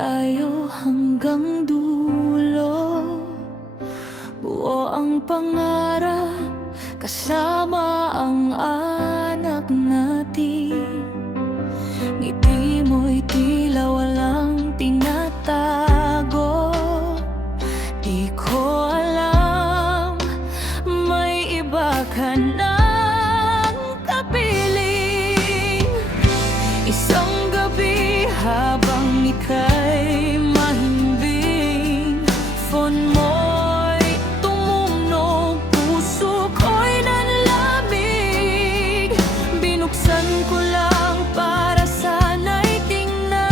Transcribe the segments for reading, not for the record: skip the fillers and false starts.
tayo hanggang dulo. Buo ang pangarap kasama ang anak natin. Ngiti mo'y tila walang tinatago. Di ko alam, may iba ka ng kapiling. Isang gabi habang ika'y mahimbing, phone mo'y tumunog, puso ko'y nanlamig. Binuksan ko lang para sana'y tingnan,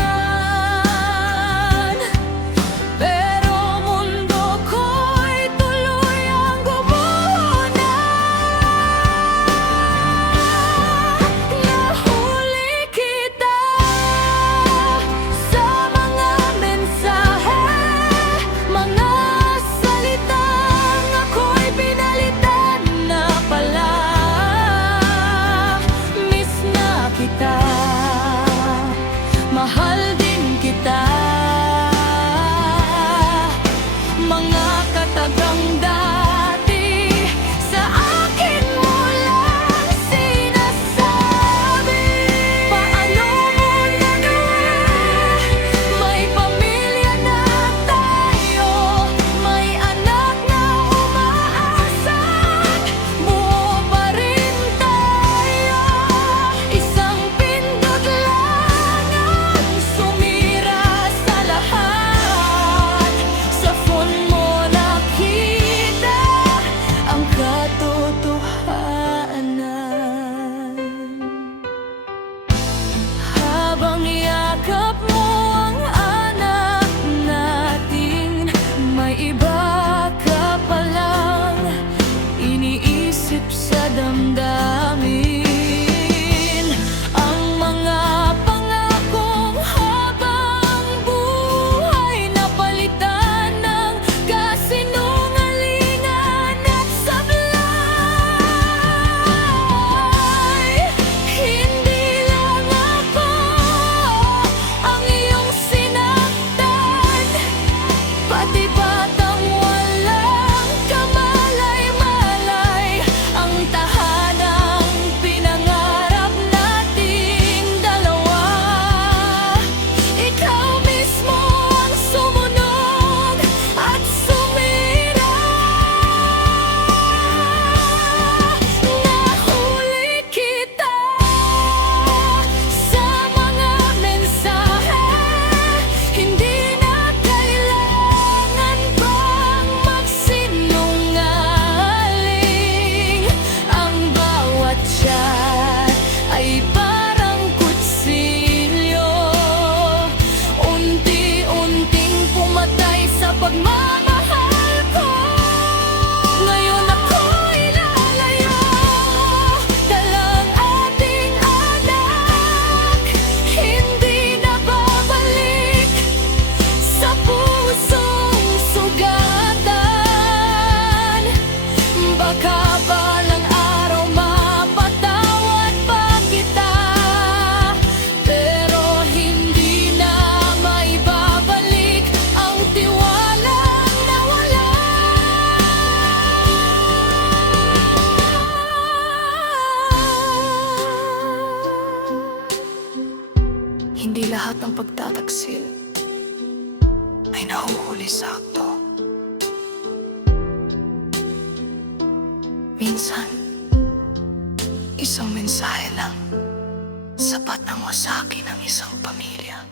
pero mundo ko'y tuluyang gumuho na. Nahuli kita sa mga mensahe, mga salitang ako'y pinalitan na pala. Miss na kita, mahal din kita. Mga katagang dati sa akin mo lang sinasabi. Paano mo nagawa? May pamilya na tayo, may anak na umaasan, buo pa rin tayo. Isang pindot lang ang sumira sa lahat. Sa phone mo nakita ang katotohanan. Habang yakap mo ang anak natin, may iba ka palang iniisip sa damdamin. Ang mga pangakong habang buhay napalitan ng kasinungalingan at sablay. Hindi lang ako ang iyong sinaktan, pati batang walang kamalay-malay. Ang tahanang pinangarap nating dalawa, ikaw mismo ang sumunod at sumira. Nahuli kita sa mga mensahe, hindi na kailangan pang magsinungaling. Ang bawat chat ay parang kutsilyo, unti-unting pumatay sa pagmamahal ko. Ngayon ako'y lalayo, dalang ating anak, hindi na babalik sa pusong sugatan. Baka balang araw mapatawad pa kita, pero hindi na maibabalik ang tiwalang nawala. Hindi lahat ng pagtataksil ay nahuhuli sakto. Minsan, isang mensahe lang sapat nang wasagin ang isang pamilya.